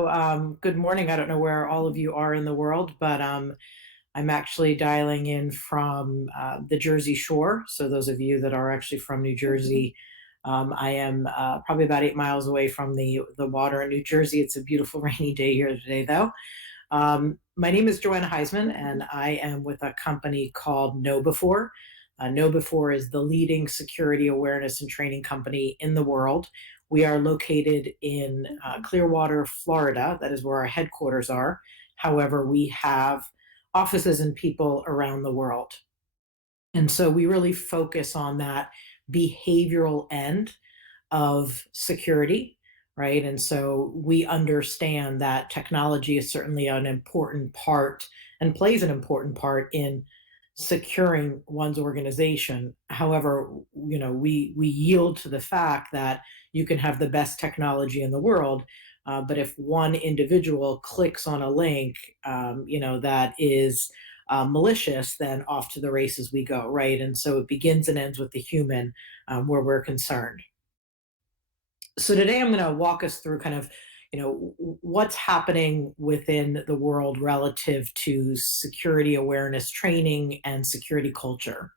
Good morning. I don't know where all of you are in the world, but I'm actually dialing in from the Jersey Shore. So those of you that are actually from New Jersey, I am probably about 8 miles away from the water in New Jersey. It's a beautiful rainy day here today, though. My name is Joanna Huisman, and I am with a company called Nobu. Nobu is the leading security awareness and training company in the world. We are located in Clearwater, Florida. That is where our headquarters are. However, we have offices and people around the world. And so we really focus on that behavioral end of security, right? And so we understand that technology is certainly an important part and plays an important part in securing one's organization. However, we yield to the fact that you can have the best technology in the world, but if one individual clicks on a link, that is malicious, then off to the races we go, right? And so it begins and ends with the human, where we're concerned. So today I'm going to walk us through kind of, what's happening within the world relative to security awareness training and security culture.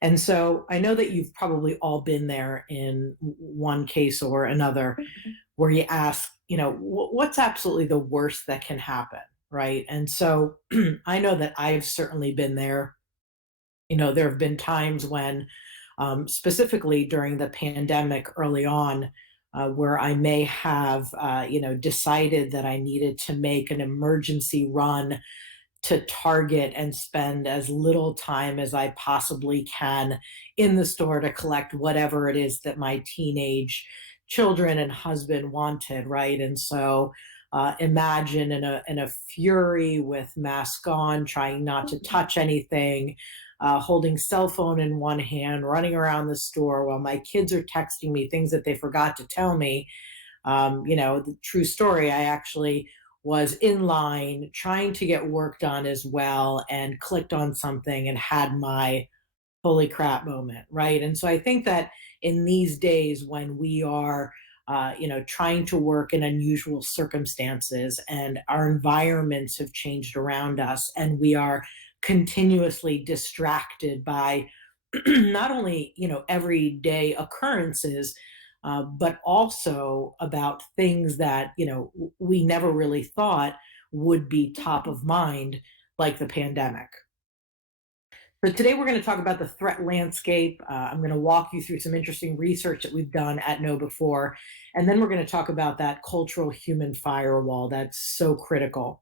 And so I know that you've probably all been there in one case or another where you ask, what's absolutely the worst that can happen, right? And so I know that I've certainly been there. There have been times when, specifically during the pandemic early on, where I may have, decided that I needed to make an emergency run to Target and spend as little time as I possibly can in the store to collect whatever it is that my teenage children and husband wanted, right? And so imagine in a fury with mask on, trying not to touch anything, holding cell phone in one hand, running around the store while my kids are texting me things that they forgot to tell me. The true story, I actually was in line trying to get work done as well and clicked on something and had my holy crap moment, right? And so I think that in these days when we are trying to work in unusual circumstances and our environments have changed around us and we are continuously distracted by not only everyday occurrences, but also about things that we never really thought would be top of mind, like the pandemic. So today we're going to talk about the threat landscape. I'm going to walk you through some interesting research that we've done at Know and then we're going to talk about that cultural human firewall that's so critical.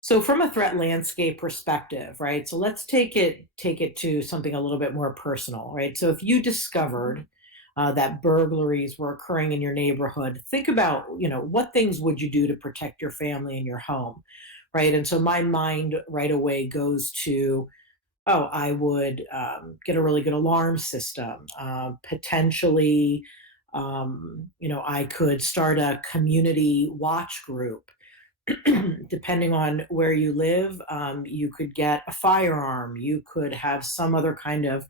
So from a threat landscape perspective, right? So let's take it to something a little bit more personal, right? So if you discovered that burglaries were occurring in your neighborhood, think about, what things would you do to protect your family and your home, right? And so my mind right away goes to, oh, I would get a really good alarm system, potentially. I could start a community watch group. Depending on where you live, you could get a firearm. You could have some other kind of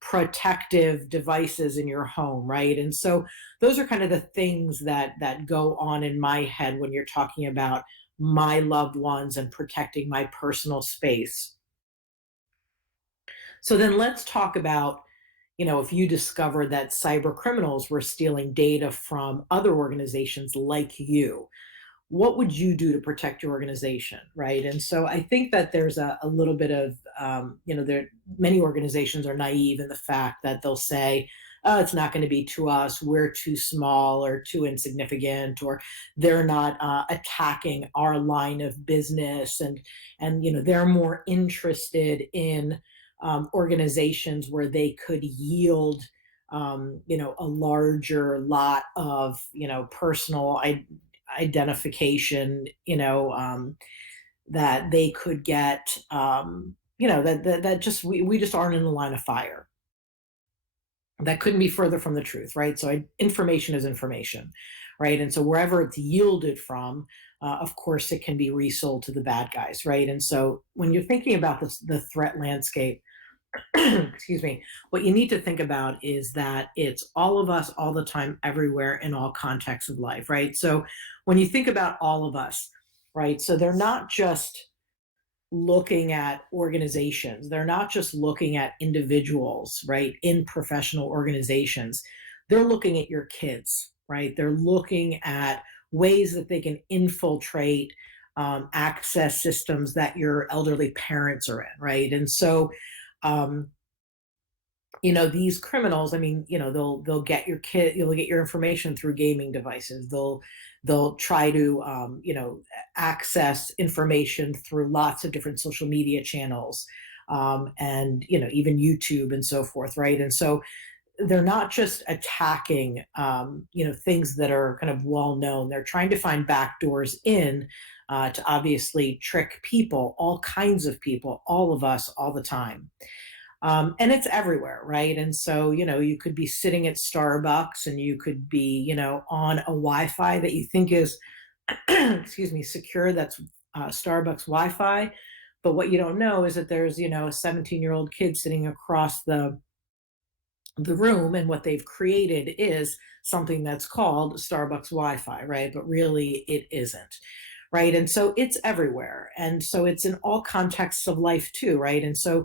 protective devices in your home, right? And so those are kind of the things that go on in my head when you're talking about my loved ones and protecting my personal space. So then let's talk about, if you discover that cyber criminals were stealing data from other organizations like you, what would you do to protect your organization, right? And so I think that there's a little bit of, there many organizations are naive in the fact that they'll say, oh, it's not going to be to us, we're too small or too insignificant, or they're not attacking our line of business, and they're more interested in organizations where they could yield a larger lot of personal identification, that they could get, that just we just aren't in the line of fire. That couldn't be further from the truth, right? So information is information, right? And so wherever it's yielded from, of course, it can be resold to the bad guys, right? And so when you're thinking about the threat landscape, excuse me, what you need to think about is that it's all of us all the time, everywhere, in all contexts of life, right? So when you think about all of us, right, so they're not just looking at organizations, they're not just looking at individuals, right, in professional organizations. They're looking at your kids, right? They're looking at ways that they can infiltrate, access systems that your elderly parents are in, right? And so, um, these criminals, I mean, they'll get your kid, you'll get your information through gaming devices. They'll try to, access information through lots of different social media channels, and even YouTube and so forth, right? And so they're not just attacking, things that are kind of well known. They're trying to find backdoors in, to obviously trick people, all kinds of people, all of us, all the time. And it's everywhere, right? And so, you could be sitting at Starbucks and you could be, on a Wi-Fi that you think is, excuse me, secure. That's Starbucks Wi-Fi. But what you don't know is that there's, a 17-year-old kid sitting across the room, and what they've created is something that's called Starbucks Wi-Fi, right? But really, it isn't, right? And so it's everywhere, and so it's in all contexts of life too, right? And so,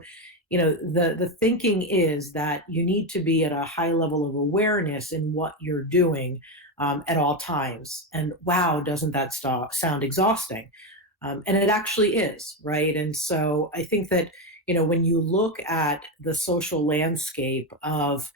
the thinking is that you need to be at a high level of awareness in what you're doing, at all times. And wow, doesn't that sound exhausting? And it actually is, right? And so I think that, when you look at the social landscape of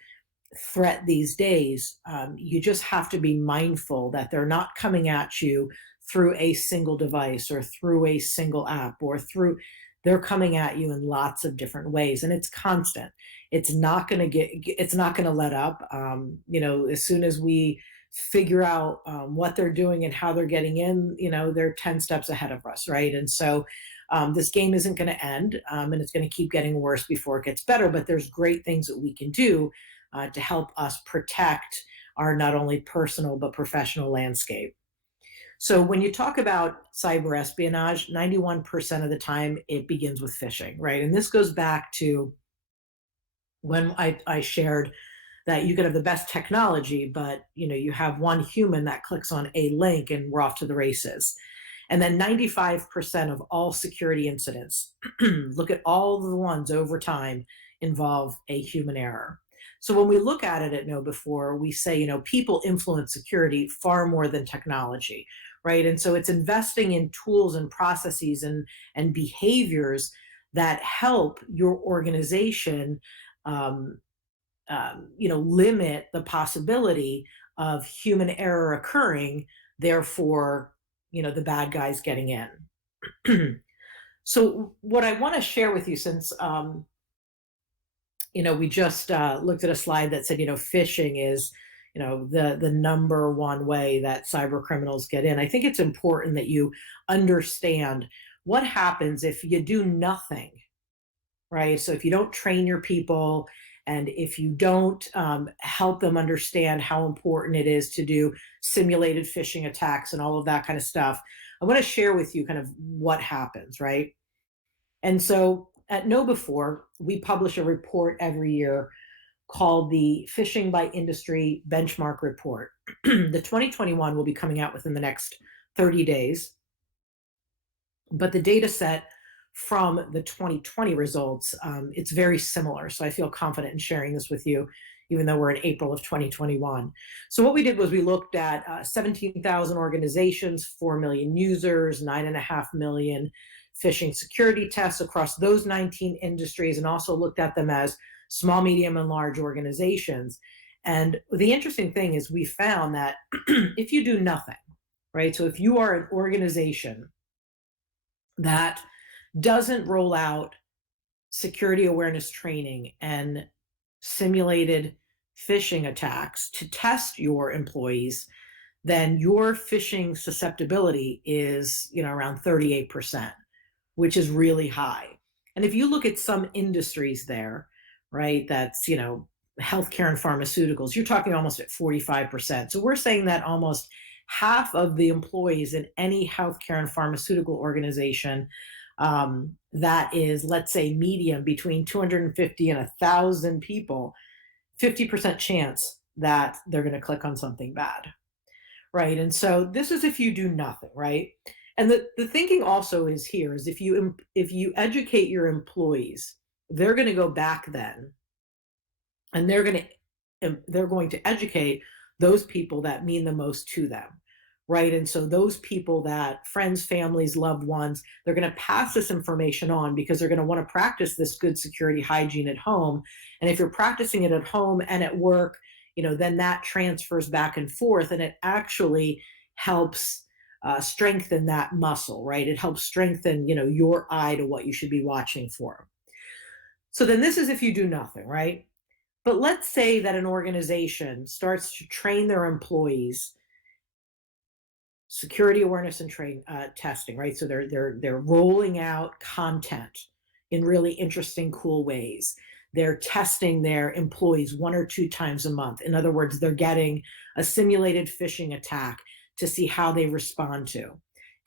threat these days, you just have to be mindful that they're not coming at you through a single device or through a single app or through, they're coming at you in lots of different ways, and it's constant. It's not going to let up. As soon as we figure out, what they're doing and how they're getting in, they're 10 steps ahead of us, right? And so, this game isn't going to end, and it's going to keep getting worse before it gets better. But there's great things that we can do, to help us protect our not only personal but professional landscape. So when you talk about cyber espionage, 91% of the time it begins with phishing, right? And this goes back to when I shared that you could have the best technology, but you have one human that clicks on a link and we're off to the races. And then 95% of all security incidents, look at all the ones over time, involve a human error. So when we look at it at KnowBe4, we say, people influence security far more than technology, right? And so it's investing in tools and processes and behaviors that help your organization, limit the possibility of human error occurring, therefore, the bad guys getting in. So what I want to share with you, since we just looked at a slide that said, phishing is, the number one way that cyber criminals get in. I think it's important that you understand what happens if you do nothing, right? So if you don't train your people, and if you don't, help them understand how important it is to do simulated phishing attacks and all of that kind of stuff, I want to share with you kind of what happens, right? And so at KnowBe4, we publish a report every year called the Phishing by Industry Benchmark Report. The 2021 will be coming out within the next 30 days. But the data set from the 2020 results, it's very similar. So I feel confident in sharing this with you, even though we're in April of 2021. So what we did was we looked at 17,000 organizations, 4 million users, 9.5 million phishing security tests across those 19 industries, and also looked at them as small, medium, and large organizations. And the interesting thing is we found that if you do nothing, right? So if you are an organization that doesn't roll out security awareness training and simulated phishing attacks to test your employees, then your phishing susceptibility is, around 38%, which is really high. And if you look at some industries there, right, that's, healthcare and pharmaceuticals, you're talking almost at 45%. So we're saying that almost half of the employees in any healthcare and pharmaceutical organization, that is, let's say, medium between 250 and 1,000 people, 50% chance that they're going to click on something bad, right? And so this is if you do nothing, right? And the thinking also is here is if you educate your employees, they're going to go back then and they're going to educate those people that mean the most to them, right? And so those people, that friends, families, loved ones, they're going to pass this information on because they're going to want to practice this good security hygiene at home. And if you're practicing it at home and at work, then that transfers back and forth, and it actually helps strengthen that muscle, right? It helps strengthen your eye to what you should be watching for. So then this is if you do nothing, right? But let's say that an organization starts to train their employees security awareness and testing, right? So they're rolling out content in really interesting, cool ways. They're testing their employees 1 or 2 times a month. In other words, they're getting a simulated phishing attack to see how they respond to.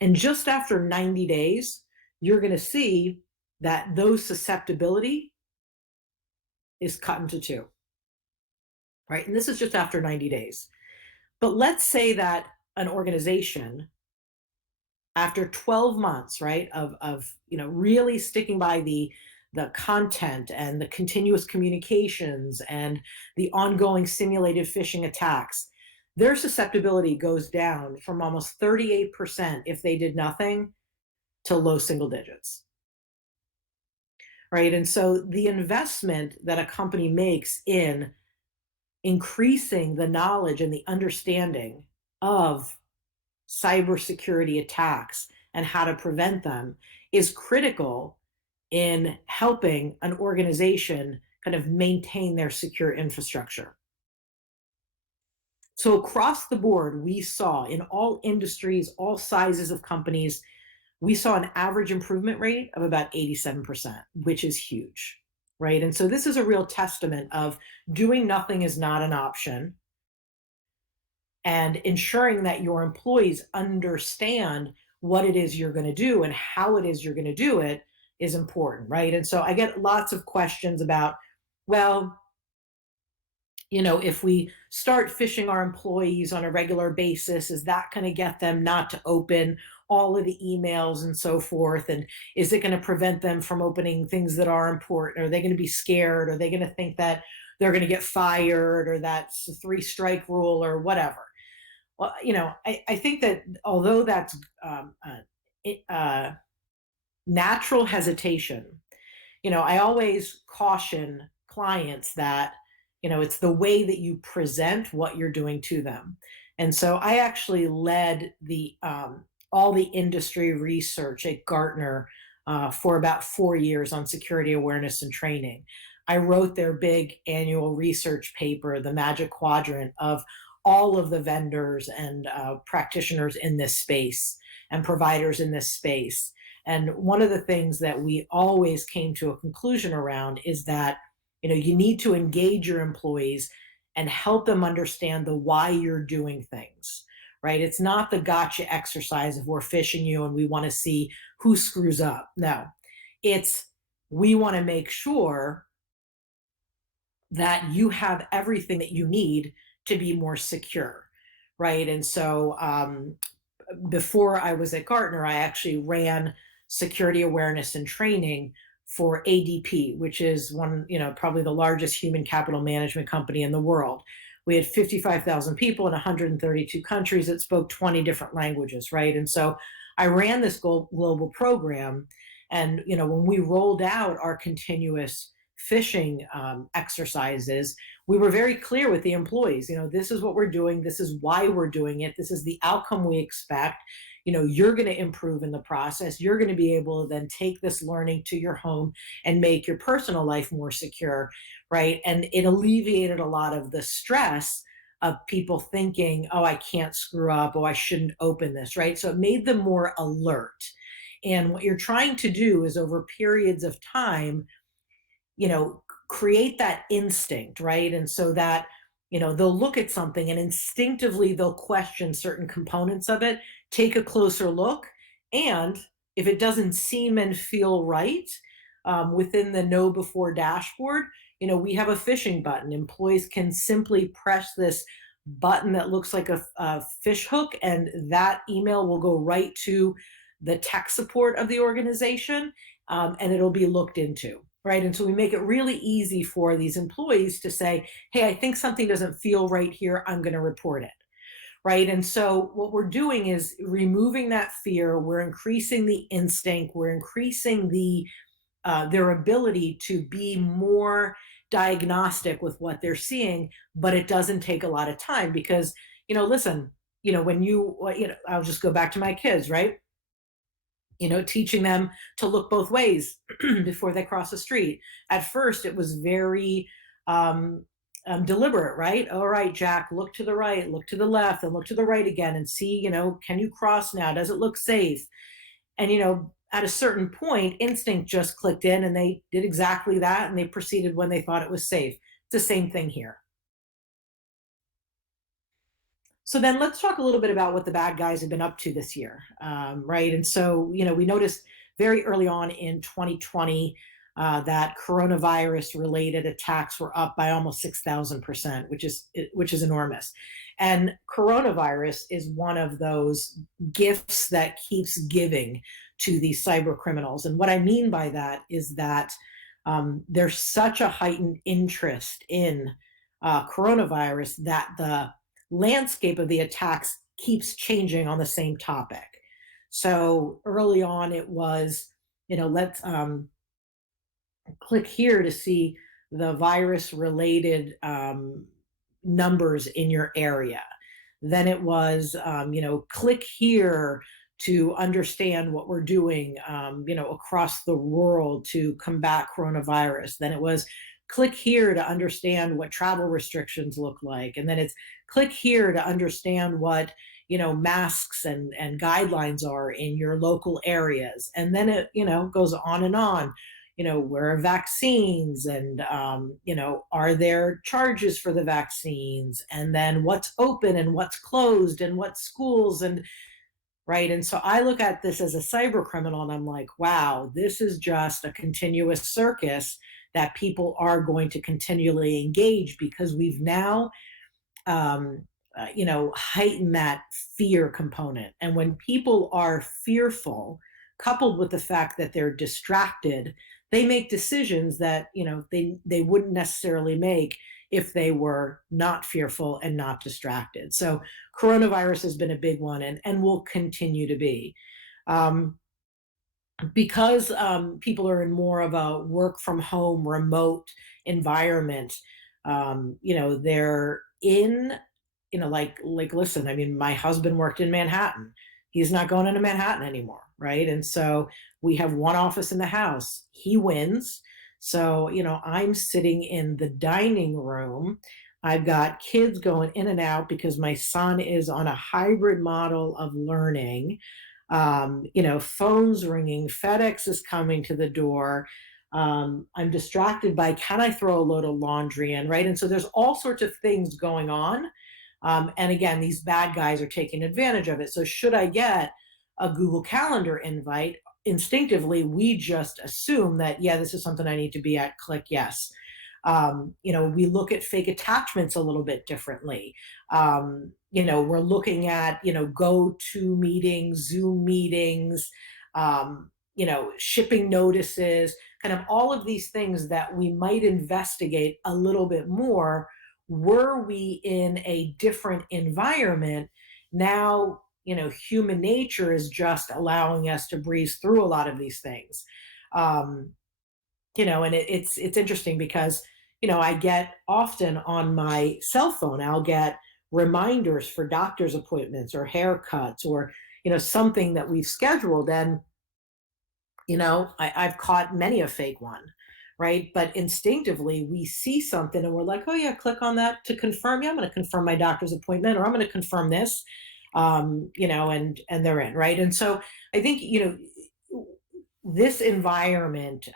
And just after 90 days, you're going to see that those susceptibility is cut into 2, right? And this is just after 90 days. But let's say that an organization, after 12 months, right, of really sticking by the content and the continuous communications and the ongoing simulated phishing attacks, their susceptibility goes down from almost 38% if they did nothing to low single digits, right? And so the investment that a company makes in increasing the knowledge and the understanding of cybersecurity attacks and how to prevent them is critical in helping an organization kind of maintain their secure infrastructure. So across the board, we saw in all industries, all sizes of companies, we saw an average improvement rate of about 87%, which is huge, right? And so this is a real testament of doing nothing is not an option, and ensuring that your employees understand what it is you're going to do and how it is you're going to do it is important, right? And so I get lots of questions about, well, if we start phishing our employees on a regular basis, is that going to get them not to open all of the emails and so forth? And is it going to prevent them from opening things that are important? Are they going to be scared? Are they going to think that they're going to get fired, or that's a 3-strike rule or whatever? Well, I think that although that's natural hesitation, I always caution clients that, it's the way that you present what you're doing to them. And so I actually led all the industry research at Gartner for about 4 years on security awareness and training. I wrote their big annual research paper, the Magic Quadrant of all of the vendors and practitioners in this space and providers in this space. And one of the things that we always came to a conclusion around is that, you need to engage your employees and help them understand the why you're doing things, right? It's not the gotcha exercise of we're phishing you and we want to see who screws up. No, it's we want to make sure that you have everything that you need to be more secure, right? And so before I was at Gartner, I actually ran security awareness and training for ADP, which is probably the largest human capital management company in the world. We had 55,000 people in 132 countries that spoke 20 different languages, right? And so I ran this global program. And, when we rolled out our continuous phishing exercises, we were very clear with the employees, this is what we're doing. This is why we're doing it. This is the outcome we expect. You're going to improve in the process. You're going to be able to then take this learning to your home and make your personal life more secure, right? And it alleviated a lot of the stress of people thinking, oh, I can't screw up. Oh, I shouldn't open this, right? So it made them more alert. And what you're trying to do is over periods of time, create that instinct, right? And so that, they'll look at something and instinctively they'll question certain components of it, take a closer look, and if it doesn't seem and feel right within the know before dashboard, we have a phishing button. Employees can simply press this button that looks like a fish hook, and that email will go right to the tech support of the organization, and it'll be looked into. Right. And so we make it really easy for these employees to say, hey, I think something doesn't feel right here. I'm going to report it. Right. And so what we're doing is removing that fear. We're increasing the instinct. We're increasing their ability to be more diagnostic with what they're seeing, but it doesn't take a lot of time because, listen, when I'll just go back to my kids, right? Teaching them to look both ways before they cross the street. At first, it was very deliberate, right? All right, Jack, look to the right, look to the left, and look to the right again and see, can you cross now? Does it look safe? And, at a certain point, instinct just clicked in and they did exactly that and they proceeded when they thought it was safe. It's the same thing here. So then let's talk a little bit about what the bad guys have been up to this year, right? And so, we noticed very early on in 2020 that coronavirus related attacks were up by almost 6,000%, which is enormous. And coronavirus is one of those gifts that keeps giving to these cyber criminals. And what I mean by that is that there's such a heightened interest in coronavirus that the landscape of the attacks keeps changing on the same topic. So early on, it was, let's click here to see the virus related numbers in your area. Then it was, click here to understand what we're doing, across the world to combat coronavirus. Then it was click here to understand what travel restrictions look like. And then it's click here to understand what, masks and guidelines are in your local areas. And then it, goes on and on. Where are vaccines and, are there charges for the vaccines? And then what's open and what's closed and what schools and, right. And so I look at this as a cyber criminal and I'm like, wow, this is just a continuous circus that people are going to continually engage because we've now, heightened that fear component. And when people are fearful, coupled with the fact that they're distracted, they make decisions that, they wouldn't necessarily make if they were not fearful and not distracted. So coronavirus has been a big one and will continue to be. Because people are in more of a work from home, remote environment, they're in, listen, I mean, my husband worked in Manhattan. He's not going into Manhattan anymore, right? And so we have one office in the house. He wins. So, I'm sitting in the dining room. I've got kids going in and out because my son is on a hybrid model of learning. Phones ringing, FedEx is coming to the door. I'm distracted by, can I throw a load of laundry in, right? And so there's all sorts of things going on. And again, these bad guys are taking advantage of it. So should I get a Google Calendar invite, instinctively, we just assume that, yeah, this is something I need to be at, click yes. We look at fake attachments a little bit differently. We're looking at, go to meetings, Zoom meetings, shipping notices, kind of all of these things that we might investigate a little bit more. Were we in a different environment? Now, human nature is just allowing us to breeze through a lot of these things. And it's interesting because, I get often on my cell phone, I'll get reminders for doctor's appointments or haircuts or, something that we've scheduled. And, I've caught many a fake one, right? But instinctively, we see something and we're like, oh, yeah, click on that to confirm. Yeah, I'm going to confirm my doctor's appointment or I'm going to confirm this, and they're in, right? And so I think, this environment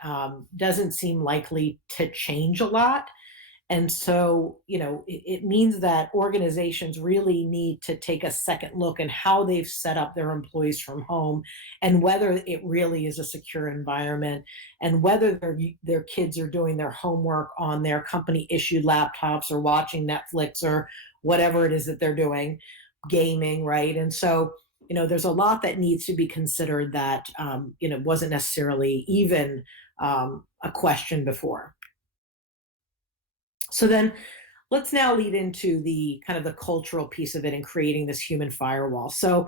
doesn't seem likely to change a lot. And so, it means that organizations really need to take a second look in how they've set up their employees from home and whether it really is a secure environment and whether their kids are doing their homework on their company issued laptops or watching Netflix or whatever it is that they're doing, gaming, right? And so, there's a lot that needs to be considered that, wasn't necessarily even a question before. So then let's now lead into the kind of the cultural piece of it and creating this human firewall. So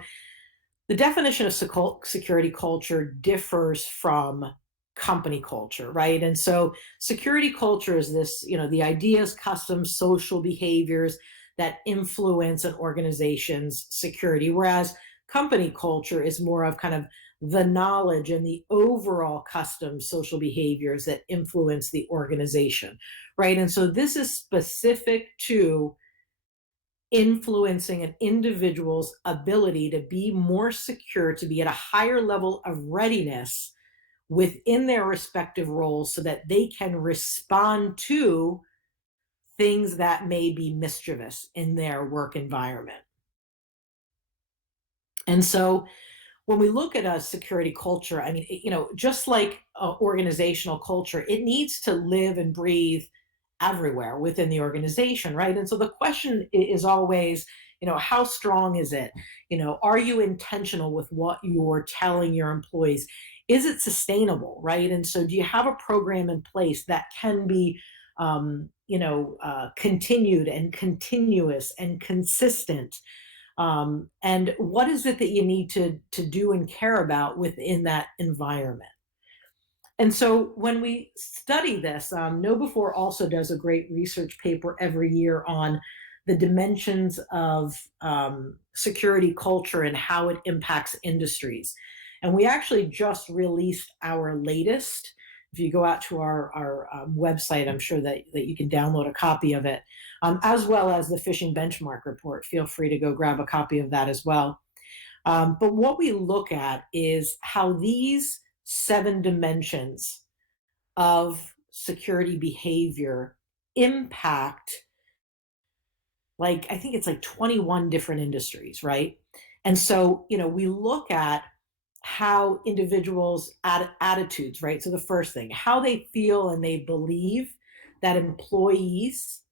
the definition of security culture differs from company culture, right? And so security culture is this, the ideas, customs, social behaviors that influence an organization's security, whereas company culture is more of kind of the knowledge and the overall customs, social behaviors that influence the organization, right? And so this is specific to influencing an individual's ability to be more secure, to be at a higher level of readiness within their respective roles so that they can respond to things that may be mischievous in their work environment. And so when we look at a security culture, I mean, just like organizational culture, it needs to live and breathe everywhere within the organization, right? And so the question is always, how strong is it? Are you intentional with what you're telling your employees? Is it sustainable, right? And so do you have a program in place that can be, continued and continuous and consistent? And what is it that you need to do and care about within that environment? And so when we study this, KnowBe4 also does a great research paper every year on the dimensions of security culture and how it impacts industries. And we actually just released our latest. If you go out to our website, I'm sure that you can download a copy of it, as well as the phishing benchmark report. Feel free to go grab a copy of that as well. But what we look at is how these 7 dimensions of security behavior impact, I think it's 21 different industries, right? And so, we look at how individuals' attitudes, right? So the first thing, how they feel and they believe that employees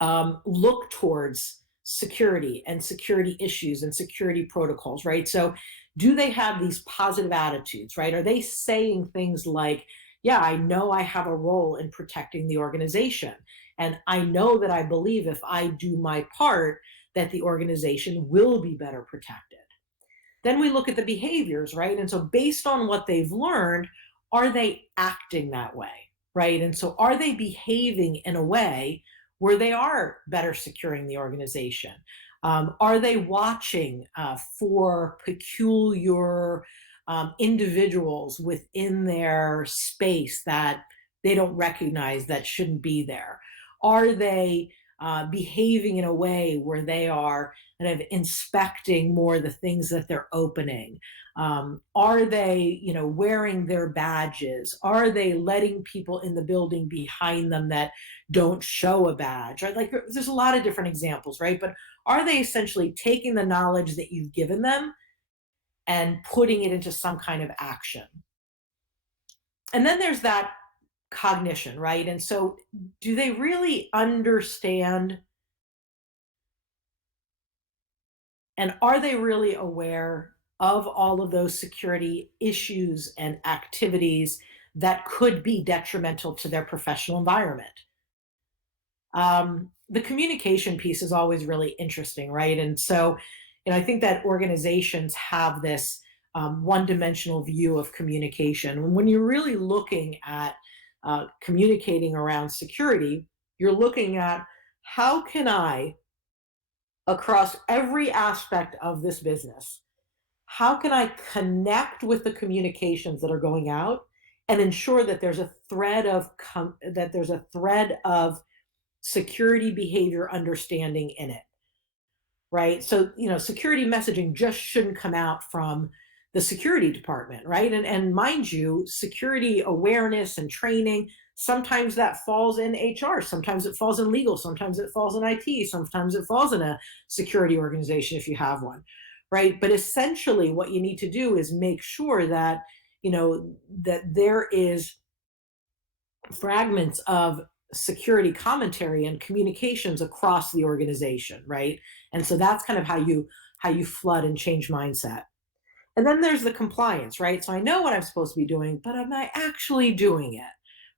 look towards security and security issues and security protocols, right? So do they have these positive attitudes, right? Are they saying things like, yeah, I know I have a role in protecting the organization. And I know that I believe if I do my part, that the organization will be better protected. Then we look at the behaviors, right? And so based on what they've learned, are they acting that way, right? And so are they behaving in a way where they are better securing the organization? Are they watching for peculiar individuals within their space that they don't recognize that shouldn't be there? Are they behaving in a way where they are kind of inspecting more the things that they're opening? Are they, wearing their badges? Are they letting people in the building behind them that don't show a badge? Right? There's a lot of different examples, right? But are they essentially taking the knowledge that you've given them and putting it into some kind of action? And then there's that cognition, right? And so do they really understand, and are they really aware of all of those security issues and activities that could be detrimental to their professional environment? The communication piece is always really interesting, right? And so, I think that organizations have this one-dimensional view of communication. When you're really looking at communicating around security, you're looking at how can I, across every aspect of this business, how can I connect with the communications that are going out and ensure that there's a thread of security behavior understanding in it, right? So, security messaging just shouldn't come out from the security department, right? And mind you, security awareness and training Sometimes that falls in HR, sometimes it falls in legal, sometimes it falls in IT, sometimes it falls in a security organization if you have one, right? But essentially what you need to do is make sure that, that there is fragments of security commentary and communications across the organization, right? And so that's kind of how you flood and change mindset. And then there's the compliance, right? So I know what I'm supposed to be doing, but am I actually doing it?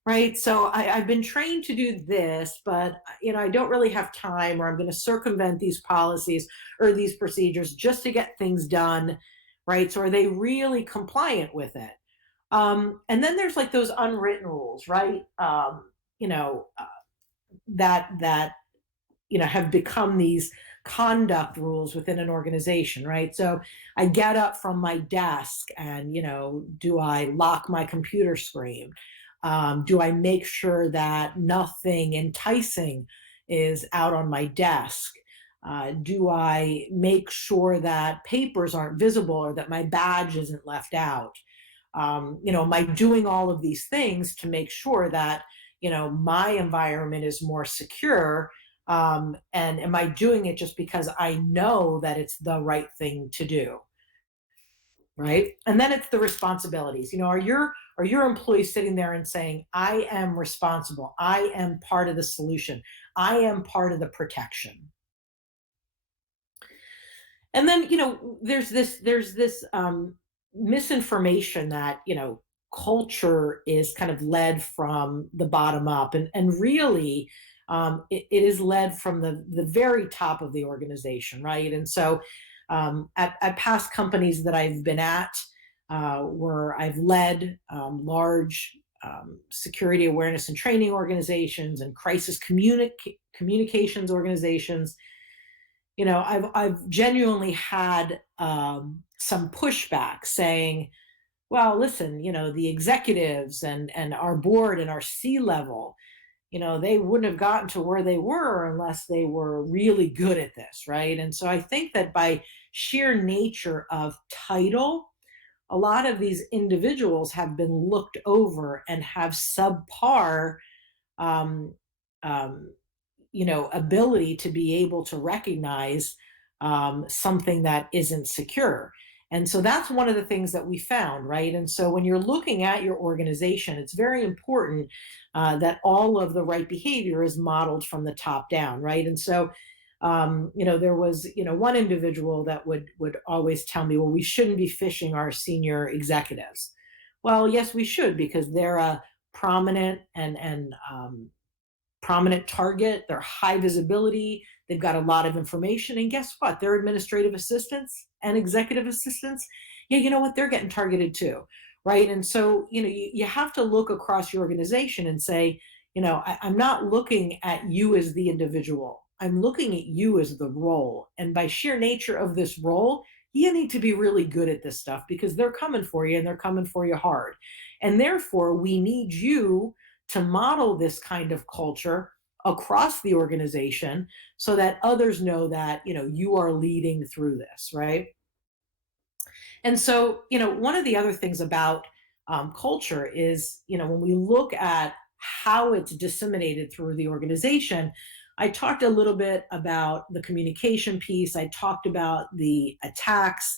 Right. So I've been trained to do this, but I don't really have time, or I'm going to circumvent these policies or these procedures just to get things done. Right. So are they really compliant with it? And then there's like those unwritten rules, right? You know, that have become these conduct rules within an organization, right? So I get up from my desk and, do I lock my computer screen? Do I make sure that nothing enticing is out on my desk? Do I make sure that papers aren't visible or that my badge isn't left out? Am I doing all of these things to make sure that, my environment is more secure? And am I doing it just because I know that it's the right thing to do? Right. And then it's the responsibilities. Are your employees sitting there and saying, I am responsible, I am part of the solution, I am part of the protection? And then there's this misinformation that culture is kind of led from the bottom up, and really it is led from the very top of the organization, right? And so at past companies that I've been at, where I've led large security awareness and training organizations and crisis communications organizations, I've genuinely had some pushback saying, well, listen, the executives and our board and our C-level, they wouldn't have gotten to where they were unless they were really good at this, right? And so I think that by sheer nature of title, a lot of these individuals have been looked over and have subpar um, um, ability to be able to recognize something that isn't secure. And so that's one of the things that we found, right? And so when you're looking at your organization, it's very important that all of the right behavior is modeled from the top down, right? And so, there was, one individual that would always tell me, well, we shouldn't be phishing our senior executives. Well, yes, we should, because they're a prominent and prominent target. They're high visibility. They've got a lot of information. And guess what? Their administrative assistants and executive assistants, yeah, you know what? They're getting targeted too. Right. And so, you have to look across your organization and say, I'm not looking at you as the individual. I'm looking at you as the role. And by sheer nature of this role, you need to be really good at this stuff because they're coming for you and they're coming for you hard. And therefore, we need you to model this kind of culture across the organization so that others know that you are leading through this, right? And so one of the other things about culture is when we look at how it's disseminated through the organization. I talked a little bit about the communication piece. I talked about the attacks.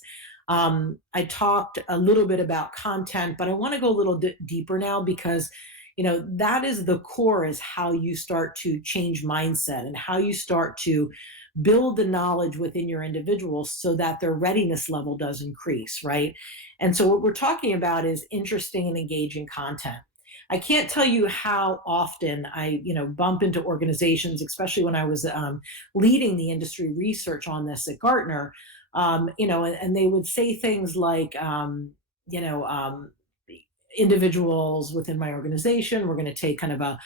I talked a little bit about content, but I want to go a little deeper now because that is the core, is how you start to change mindset and how you start to build the knowledge within your individuals so that their readiness level does increase, right? And so what we're talking about is interesting and engaging content. I can't tell you how often I bump into organizations, especially when I was leading the industry research on this at Gartner, and they would say things like, you know, um, individuals within my organization, we're going to take kind of a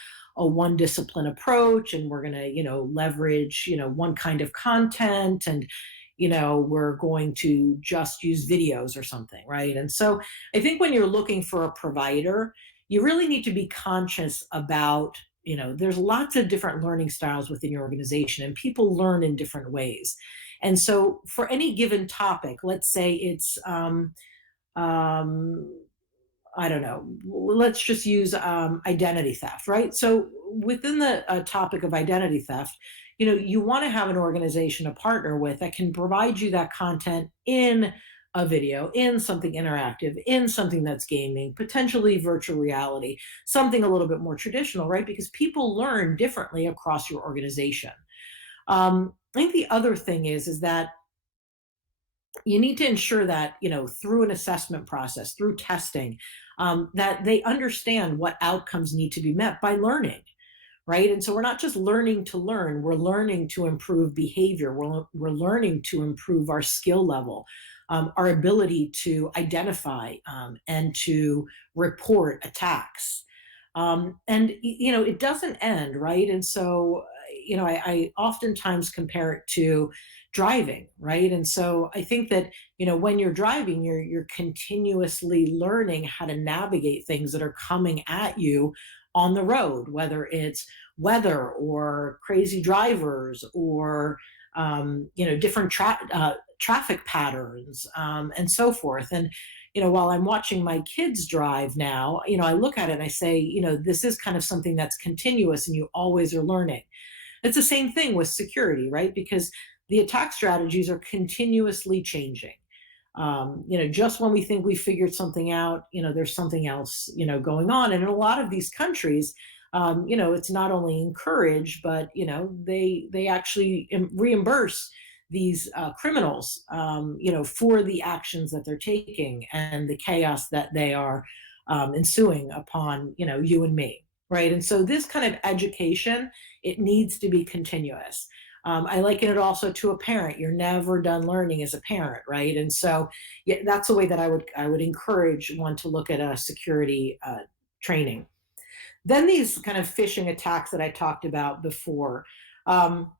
one discipline approach, and we're going to leverage one kind of content, and we're going to just use videos or something, right? And so I think when you're looking for a provider, you really need to be conscious about there's lots of different learning styles within your organization, and people learn in different ways. And so for any given topic, let's say it's um, I don't know, let's just use identity theft, right? So within the topic of identity theft, you want to have an organization to partner with that can provide you that content in a video, in something interactive, in something that's gaming, potentially virtual reality, something a little bit more traditional, right? Because people learn differently across your organization. I think the other thing is that you need to ensure that through an assessment process, through testing, that they understand what outcomes need to be met by learning, right? And so we're not just learning to learn, we're learning to improve behavior, we're learning to improve our skill level, our ability to identify and to report attacks. And it doesn't end, right? And so I oftentimes compare it to driving, right? And so I think that when you're driving, you're continuously learning how to navigate things that are coming at you on the road, whether it's weather or crazy drivers or different traffic patterns, and so forth. And while I'm watching my kids drive now, I look at it and I say, this is kind of something that's continuous and you always are learning. It's the same thing with security, right? Because the attack strategies are continuously changing. Just when we think we figured something out, there's something else, going on. And in a lot of these countries, it's not only encouraged, but they actually reimburse these criminals, for the actions that they're taking and the chaos that they are ensuing upon, you and me, right? And so this kind of education, it needs to be continuous. I liken it also to a parent. You're never done learning as a parent, right? And so, yeah, that's the way that I would encourage one to look at a security training. Then these kind of phishing attacks that I talked about before. Um,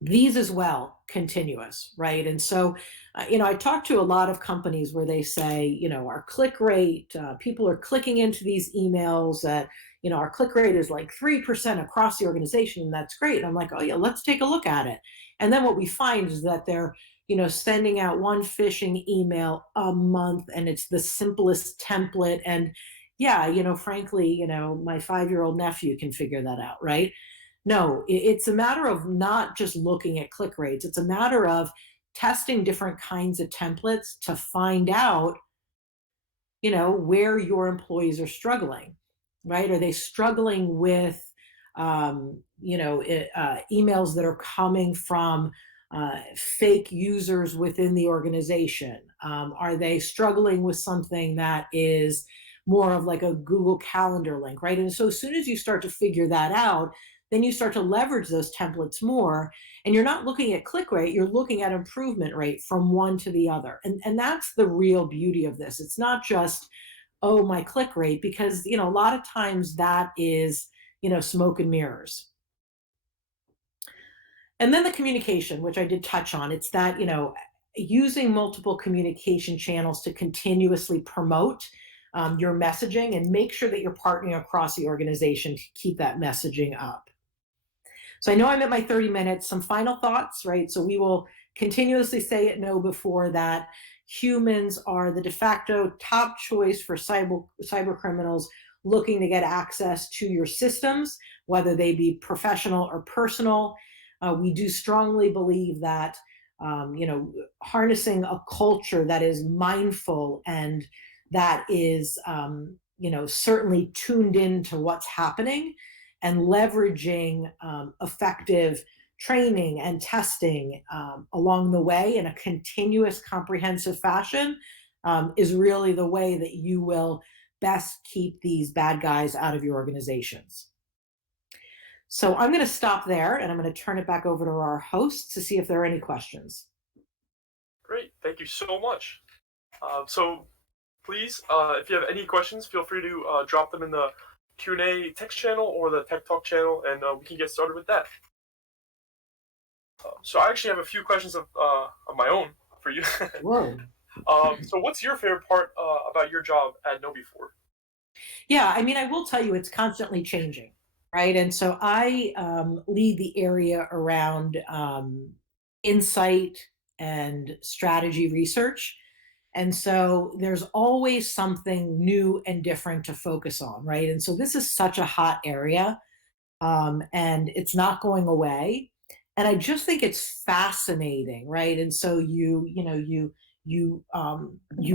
these as well continuous, right? And so I talk to a lot of companies where they say, our click rate, people are clicking into these emails that our click rate is like 3% across the organization, and that's great. And I'm like, oh yeah, let's take a look at it. And then what we find is that they're sending out one phishing email a month, and it's the simplest template. And yeah, frankly, my 5-year-old nephew can figure that out, right? No, it's a matter of not just looking at click rates. It's a matter of testing different kinds of templates to find out, where your employees are struggling, right? Are they struggling with, emails that are coming from fake users within the organization? Are they struggling with something that is more of like a Google Calendar link, right? And so as soon as you start to figure that out, then you start to leverage those templates more. And you're not looking at click rate, you're looking at improvement rate from one to the other. And that's the real beauty of this. It's not just, oh, my click rate, because, a lot of times that is, smoke and mirrors. And then the communication, which I did touch on, it's that, using multiple communication channels to continuously promote your messaging and make sure that you're partnering across the organization to keep that messaging up. So I know I'm at my 30 minutes. Some final thoughts, right? So we will continuously say at Nobu before that humans are the de facto top choice for cyber criminals looking to get access to your systems, whether they be professional or personal. We do strongly believe that harnessing a culture that is mindful and that is certainly tuned into what's happening and leveraging effective training and testing along the way in a continuous, comprehensive fashion is really the way that you will best keep these bad guys out of your organizations. So I'm going to stop there and I'm going to turn it back over to our host to see if there are any questions. Great, thank you so much. So please, if you have any questions, feel free to drop them in the Q&A text channel or the Tech Talk channel, and we can get started with that. So I actually have a few questions of my own for you. Whoa. So what's your favorite part about your job at Nobu? Yeah, I mean, I will tell you, it's constantly changing, right? And so I lead the area around insight and strategy research. And so there's always something new and different to focus on, right? And so this is such a hot area, and it's not going away. And I just think it's fascinating, right? And so you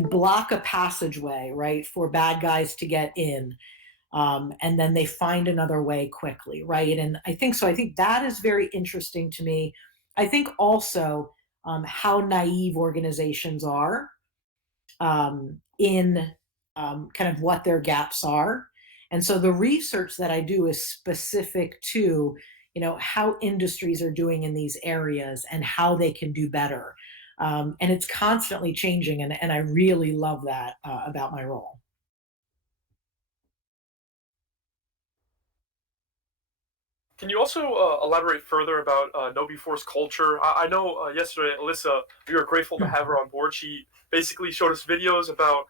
block a passageway, right, for bad guys to get in, and then they find another way quickly, right? And I think so. I think that is very interesting to me. I think also how naive organizations are in kind of what their gaps are. And so the research that I do is specific to, how industries are doing in these areas and how they can do better. And it's constantly changing, and I really love that about my role. Can you also elaborate further about Nobu Force culture? I know yesterday, Alyssa, we were grateful to have her on board. She basically showed us videos about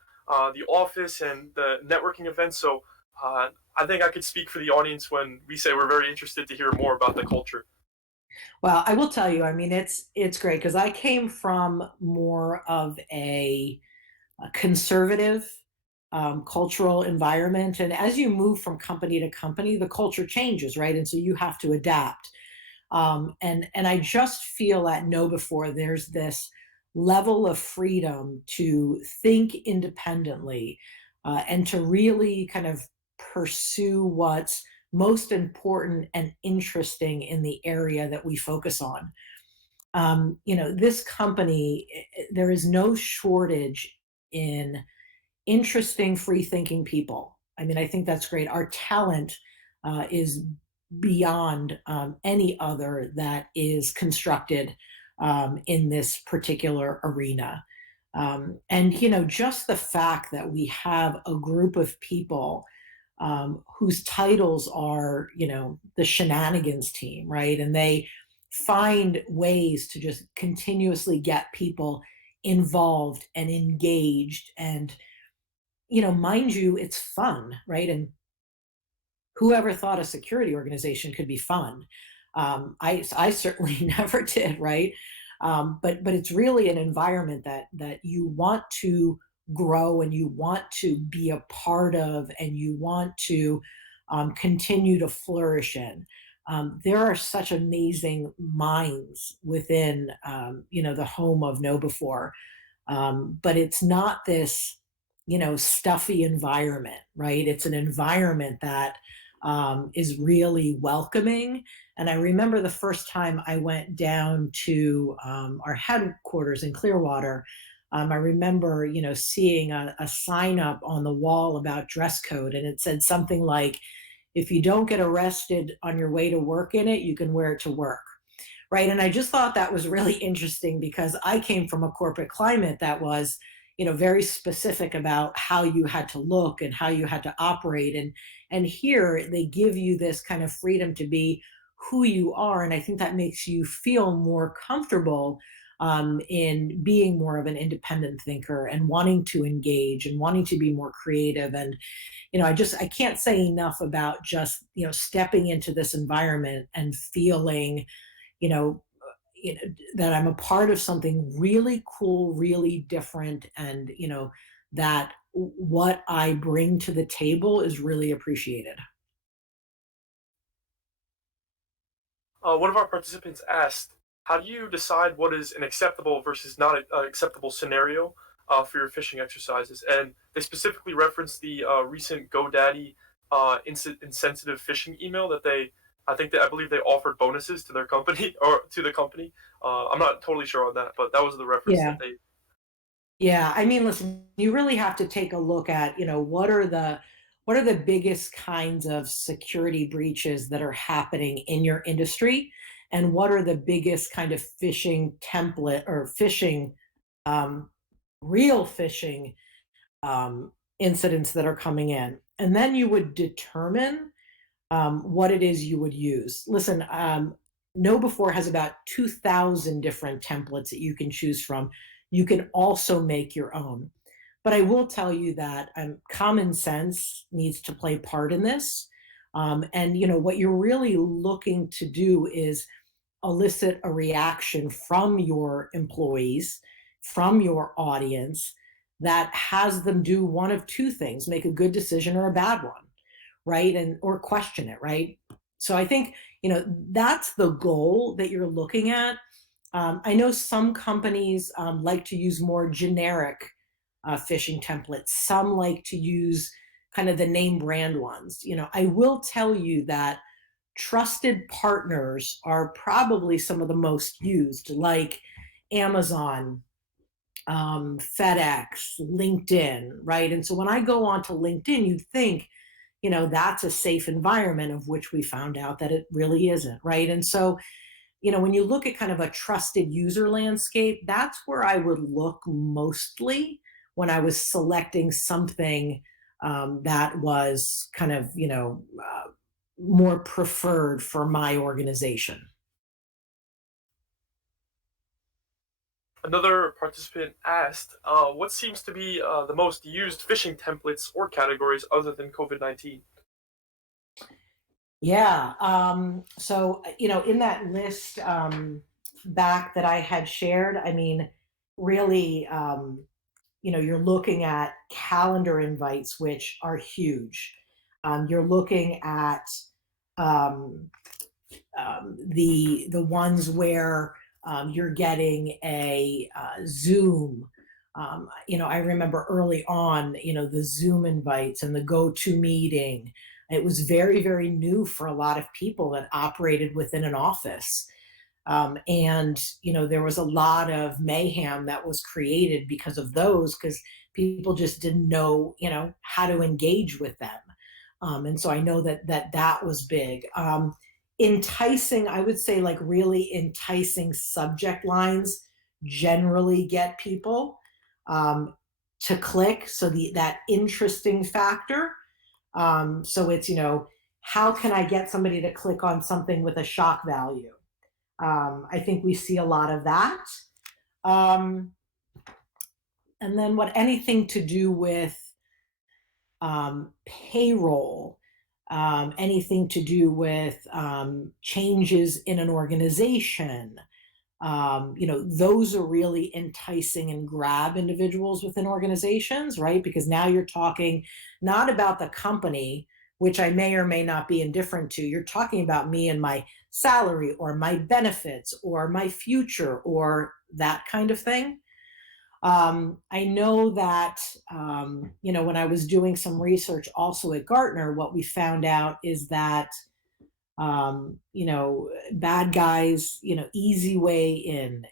the office and the networking events. So I think I could speak for the audience when we say we're very interested to hear more about the culture. Well, I will tell you, I mean, it's great because I came from more of a conservative cultural environment. And as you move from company to company, the culture changes, right? And so you have to adapt. And I just feel at Know Before there's this level of freedom to think independently, and to really kind of pursue what's most important and interesting in the area that we focus on. This company, there is no shortage in interesting, free thinking people. I mean, I think that's great. Our talent is beyond any other that is constructed in this particular arena. And, just the fact that we have a group of people whose titles are, the shenanigans team, right? And they find ways to just continuously get people involved and engaged and, mind you, it's fun, right? And whoever thought a security organization could be fun? I certainly never did, right? But it's really an environment that you want to grow and you want to be a part of and you want to continue to flourish in. There are such amazing minds within, the home of Know Before, but it's not this, stuffy environment, right? It's an environment that is really welcoming. And I remember the first time I went down to our headquarters in Clearwater. I remember, seeing a sign up on the wall about dress code, and it said something like, "If you don't get arrested on your way to work in it, you can wear it to work." Right. And I just thought that was really interesting because I came from a corporate climate that was, very specific about how you had to look and how you had to operate. And here they give you this kind of freedom to be who you are. And I think that makes you feel more comfortable in being more of an independent thinker and wanting to engage and wanting to be more creative. And, I can't say enough about just, stepping into this environment and feeling, you know, that I'm a part of something really cool, really different, and that what I bring to the table is really appreciated. One of our participants asked, "How do you decide what is an acceptable versus not acceptable scenario for your phishing exercises?" And they specifically referenced the recent GoDaddy insensitive phishing email that I believe they offered bonuses to their company or to the company. I'm not totally sure on that, but that was the reference Yeah. that they. Yeah, I mean, listen, you really have to take a look at, what are the biggest kinds of security breaches that are happening in your industry, and what are the biggest kind of phishing template or phishing, um, real phishing incidents that are coming in, and then you would determine what it is you would use. Listen, Know Before has about 2,000 different templates that you can choose from. You can also make your own. But I will tell you that common sense needs to play part in this. And what you're really looking to do is elicit a reaction from your employees, from your audience, that has them do one of two things: make a good decision or a bad one, right? And or question it, right? So I think, that's the goal that you're looking at. I know some companies like to use more generic phishing templates. Some like to use kind of the name brand ones. I will tell you that trusted partners are probably some of the most used, like Amazon, FedEx, LinkedIn, right? And so when I go onto LinkedIn, you'd think, that's a safe environment, of which we found out that it really isn't, right? And so, when you look at kind of a trusted user landscape, that's where I would look mostly when I was selecting something that was kind of, more preferred for my organization. Another participant asked, what seems to be the most used phishing templates or categories other than COVID-19? Yeah. So, in that list back that I had shared, I mean, really, you're looking at calendar invites, which are huge. You're looking at um, the ones where you're getting a Zoom. I remember early on, the Zoom invites and the go-to meeting. It was very, very new for a lot of people that operated within an office. And there was a lot of mayhem that was created because of those, because people just didn't know, how to engage with them. And so I know that was big. Enticing, I would say, like really enticing subject lines generally get people to click. So that interesting factor. So it's, how can I get somebody to click on something with a shock value? I think we see a lot of that. Um, and then anything to do with payroll, anything to do with changes in an organization. Those are really enticing and grab individuals within organizations, right? Because now you're talking not about the company, which I may or may not be indifferent to. You're talking about me and my salary or my benefits or my future or that kind of thing. I know that, when I was doing some research also at Gartner, what we found out is that, bad guys, easy way in,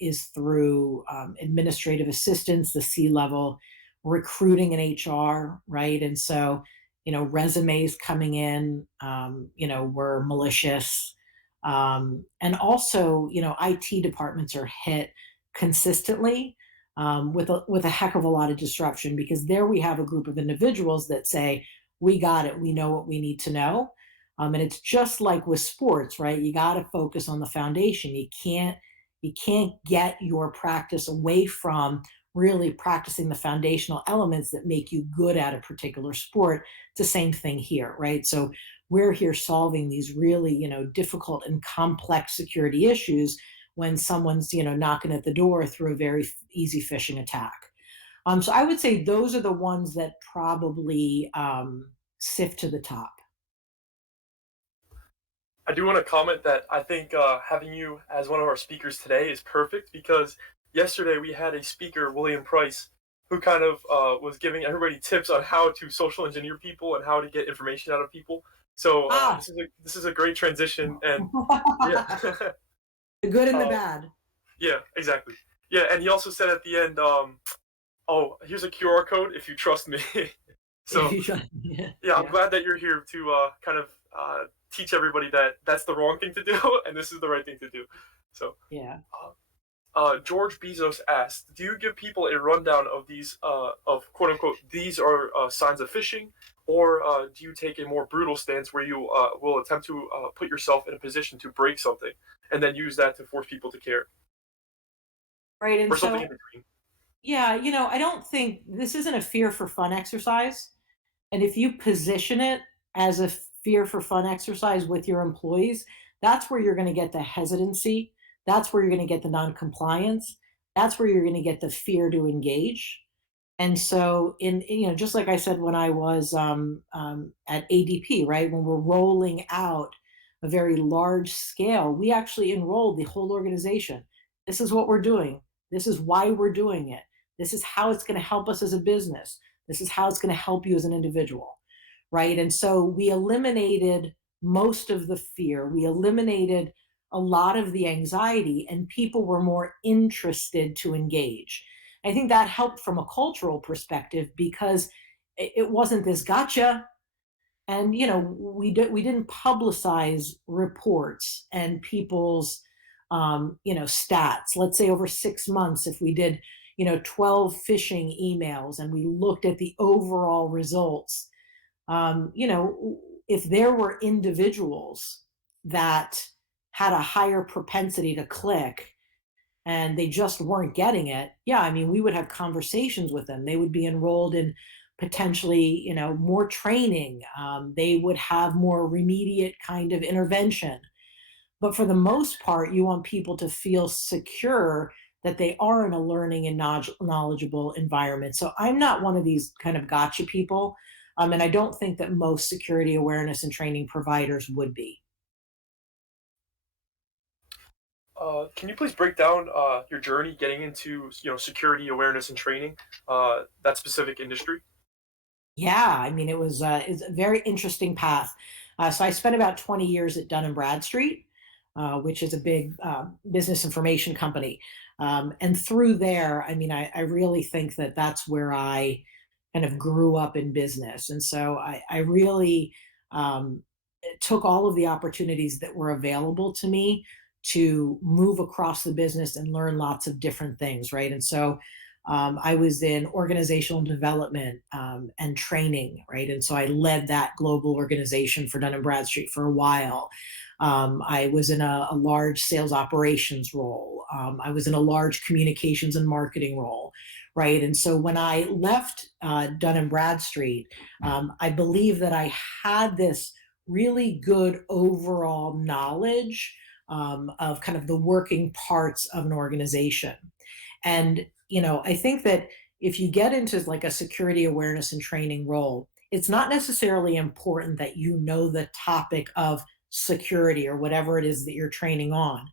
is through administrative assistants, the C-level, recruiting and HR, right? And so, resumes coming in, were malicious. And also, IT departments are hit consistently with a heck of a lot of disruption, because there we have a group of individuals that say, we got it, we know what we need to know. And it's just like with sports, right? You got to focus on the foundation. You can't get your practice away from really practicing the foundational elements that make you good at a particular sport. It's the same thing here, right? So we're here solving these really, difficult and complex security issues when someone's, knocking at the door through a very easy phishing attack. So I would say those are the ones that probably sift to the top. I do want to comment that I think having you as one of our speakers today is perfect, because yesterday we had a speaker, William Price, who kind of was giving everybody tips on how to social engineer people and how to get information out of people. So Ah, this is a great transition, and yeah, the good and the uh, bad. yeah, exactly. Yeah, and he also said at the end, "Oh, here's a QR code if you trust me." So Yeah, yeah, I'm yeah, glad that you're here to kind of teach everybody that that's the wrong thing to do and this is the right thing to do. So, yeah. George Bezos asked, "Do you give people a rundown of these, of quote unquote, these are signs of phishing, or do you take a more brutal stance where you will attempt to put yourself in a position to break something and then use that to force people to care, Right. And or something in so, between?" yeah, I don't think this isn't a fear for fun exercise. And if you position it as a fear for fun exercise with your employees, that's where you're going to get the hesitancy. That's where you're going to get the non-compliance. That's where you're going to get the fear to engage. And so, just like I said, when I was at ADP, right, when we're rolling out a very large scale, we actually enrolled the whole organization. This is what we're doing. This is why we're doing it. This is how it's going to help us as a business. This is how it's going to help you as an individual, right? And so we eliminated most of the fear. We eliminated a lot of the anxiety, and people were more interested to engage. I think that helped from a cultural perspective because it wasn't this gotcha. And we didn't publicize reports and people's stats. Let's say over 6 months, if we did 12 phishing emails and we looked at the overall results, if there were individuals that had a higher propensity to click and they just weren't getting it, yeah, I mean, we would have conversations with them. They would be enrolled in potentially, more training. They would have more remediate kind of intervention. But for the most part, you want people to feel secure that they are in a learning and knowledgeable environment. So I'm not one of these kind of gotcha people. And I don't think that most security awareness and training providers would be. Can you please break down your journey getting into security awareness and training, that specific industry? Yeah, I mean, it's a very interesting path. So I spent about 20 years at Dun and Bradstreet, which is a big business information company. And through there, I mean, I really think that that's where I kind of grew up in business. And so I really um, took all of the opportunities that were available to me to move across the business and learn lots of different things, right? And so I was in organizational development and training, right? And so I led that global organization for Dun and Bradstreet for a while. I was in a large sales operations role. I was in a large communications and marketing role, right? And so when I left Dun and Bradstreet, I believe that I had this really good overall knowledge of kind of the working parts of an organization. And, I think that if you get into like a security awareness and training role, it's not necessarily important that you know the topic of security or whatever it is that you're training on.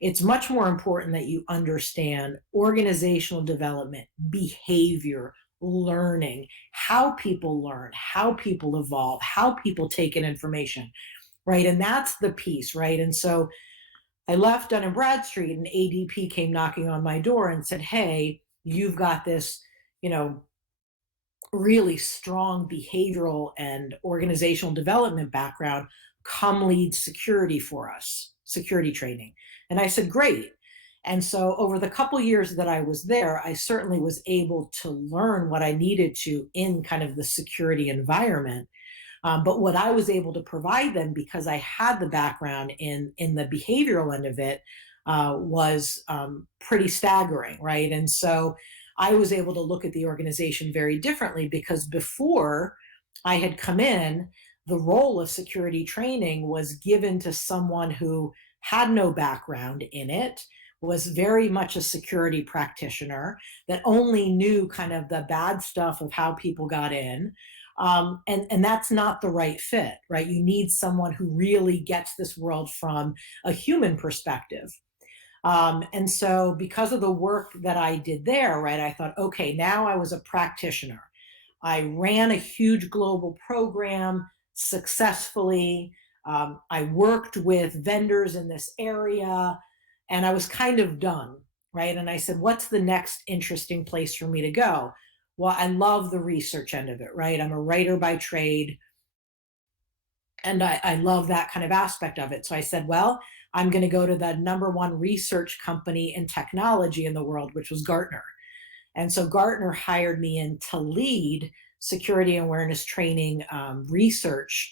It's much more important that you understand organizational development, behavior, learning, how people learn, how people evolve, how people take in information, right? And that's the piece, right? And so I left Dun and Bradstreet, and ADP came knocking on my door and said, "Hey, you've got this, you know, really strong behavioral and organizational development background. Come lead security for us, security training." And I said, "Great." And so over the couple years that I was there, I certainly was able to learn what I needed to in kind of the security environment. But what I was able to provide them, because I had the background in the behavioral end of it, was pretty staggering, right? And so I was able to look at the organization very differently because before I had come in, the role of security training was given to someone who had no background in it, was very much a security practitioner that only knew kind of the bad stuff of how people got in, and that's not the right fit, right? You need someone who really gets this world from a human perspective. And so, because of the work that I did there, right, I thought, okay, now I was a practitioner. I ran a huge global program successfully. I worked with vendors in this area, and I was kind of done, right? And I said, what's the next interesting place for me to go? Well, I love the research end of it, right? I'm a writer by trade, and I love that kind of aspect of it. So I said, well, I'm going to go to the number one research company in technology in the world, which was Gartner. And so Gartner hired me in to lead security awareness training research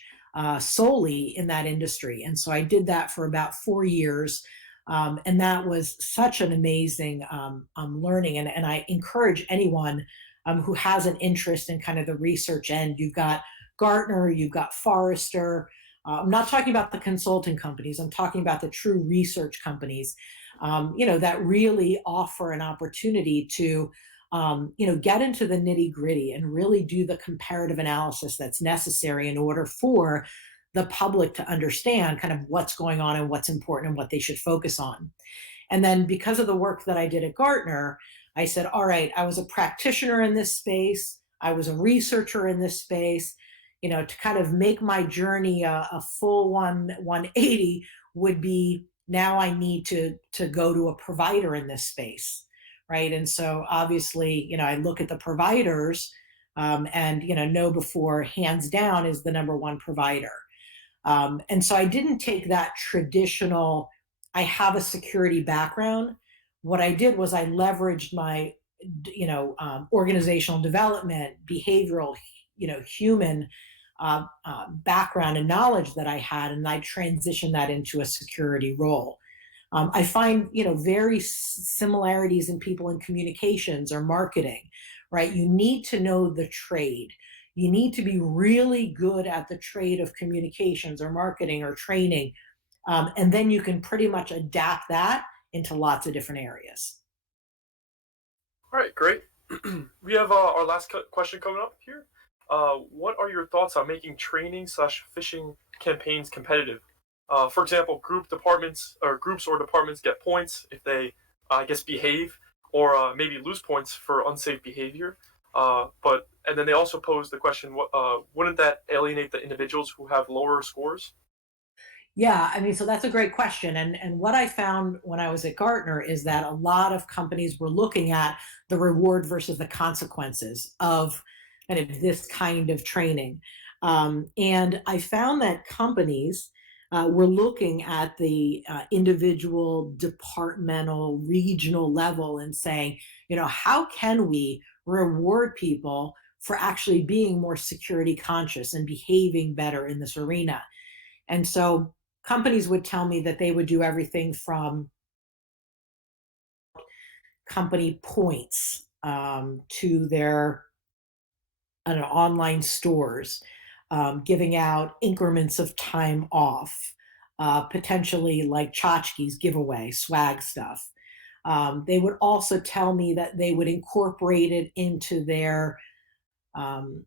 solely in that industry. And so I did that for about 4 years. And that was such an amazing learning. And I encourage anyone who has an interest in kind of the research end. You've got Gartner, you've got Forrester. I'm not talking about the consulting companies. I'm talking about the true research companies, that really offer an opportunity to get into the nitty gritty and really do the comparative analysis that's necessary in order for the public to understand kind of what's going on and what's important and what they should focus on. And then because of the work that I did at Gartner, I said, all right, I was a practitioner in this space. I was a researcher in this space. To kind of make my journey a full 180 would be, now I need to go to a provider in this space, right? And so obviously, I look at the providers, and KnowBe4 hands down is the number one provider. And so I didn't take that traditional, I have a security background. What I did was I leveraged my, organizational development, behavioral, human background and knowledge that I had, and I transitioned that into a security role. I find, very similarities in people in communications or marketing, right? You need to know the trade. You need to be really good at the trade of communications or marketing or training. And then you can pretty much adapt that into lots of different areas. All right, great. We have our last question coming up here. What are your thoughts on making training / phishing campaigns competitive? For example, groups or departments get points if they, I guess, behave, or maybe lose points for unsafe behavior. And then they also pose the question: wouldn't that alienate the individuals who have lower scores? Yeah, I mean, so that's a great question. And what I found when I was at Gartner is that a lot of companies were looking at the reward versus the consequences of kind of this kind of training. And I found that companies were looking at the individual, departmental, regional level and saying, how can we reward people for actually being more security conscious and behaving better in this arena? And so companies would tell me that they would do everything from company points to their online stores, giving out increments of time off, potentially like tchotchkes, giveaway, swag stuff. They would also tell me that they would incorporate it into their um,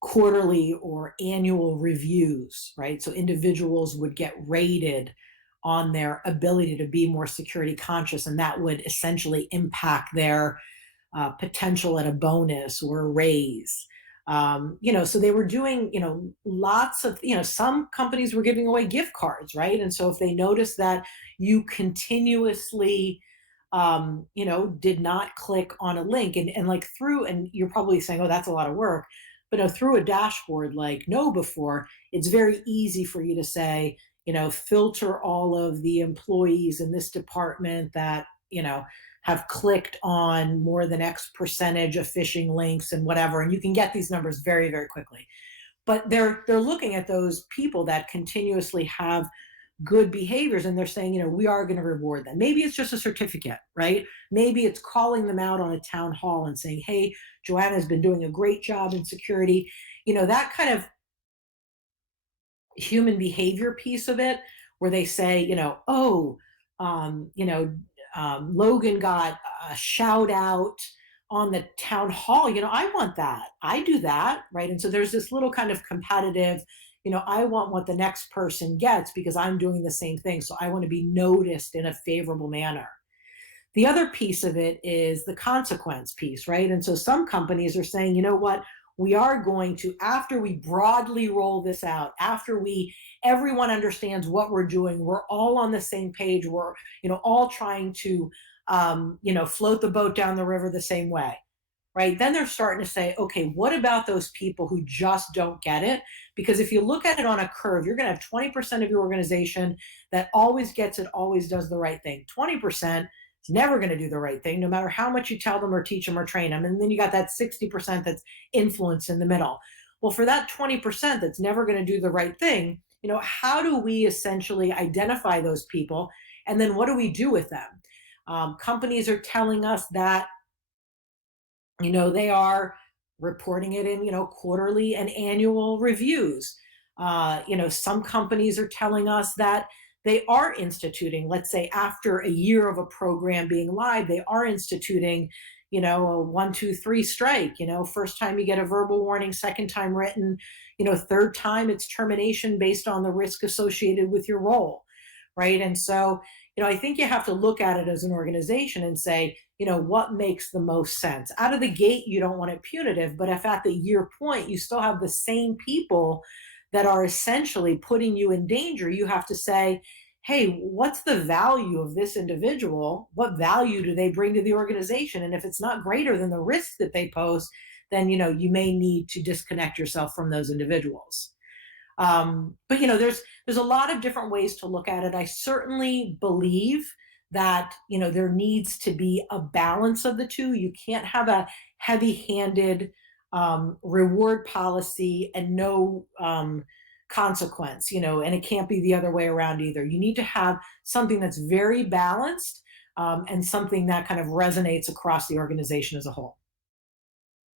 quarterly or annual reviews, right? So individuals would get rated on their ability to be more security conscious, and that would essentially impact their potential at a bonus or a raise. So they were doing, lots of, some companies were giving away gift cards, right? And so if they noticed that you continuously, did not click on a link and like and you're probably saying, oh, that's a lot of work. But through a dashboard like KnowBe4, it's very easy for you to say, filter all of the employees in this department that, have clicked on more than X percentage of phishing links and whatever. And you can get these numbers very, very quickly. But they're looking at those people that continuously have good behaviors, and they're saying, we are going to reward them. Maybe it's just a certificate, right? Maybe it's calling them out on a town hall and saying, hey, Joanna has been doing a great job in security. That kind of human behavior piece of it, where they say, Logan got a shout out on the town hall. I want that. I do that, right? And so there's this little kind of competitive, I want what the next person gets because I'm doing the same thing. So I want to be noticed in a favorable manner. The other piece of it is the consequence piece, right? And so some companies are saying, you know what, we are going to, after we broadly roll this out, after everyone understands what we're doing, we're all on the same page, we're, all trying to, float the boat down the river the same way, right? Then they're starting to say, okay, what about those people who just don't get it? Because if you look at it on a curve, you're going to have 20% of your organization that always gets it, always does the right thing. 20% is never going to do the right thing, no matter how much you tell them or teach them or train them. And then you got that 60% that's influence in the middle. Well, for that 20% that's never going to do the right thing, how do we essentially identify those people? And then what do we do with them? Companies are telling us that they are reporting it in, quarterly and annual reviews. Some companies are telling us that they are instituting, let's say after a year of a program being live, they are instituting, a 1, 2, 3 strike. First time you get a verbal warning, second time written, third time it's termination based on the risk associated with your role, right? And so, I think you have to look at it as an organization and say, what makes the most sense? Out of the gate, you don't want it punitive, but if at the year point you still have the same people that are essentially putting you in danger, you have to say, hey, what's the value of this individual? What value do they bring to the organization? And if it's not greater than the risk that they pose, then you may need to disconnect yourself from those individuals. But there's a lot of different ways to look at it. I certainly believe that there needs to be a balance of the two. You can't have a heavy-handed reward policy and no consequence, and it can't be the other way around either. You need to have something that's very balanced, and something that kind of resonates across the organization as a whole.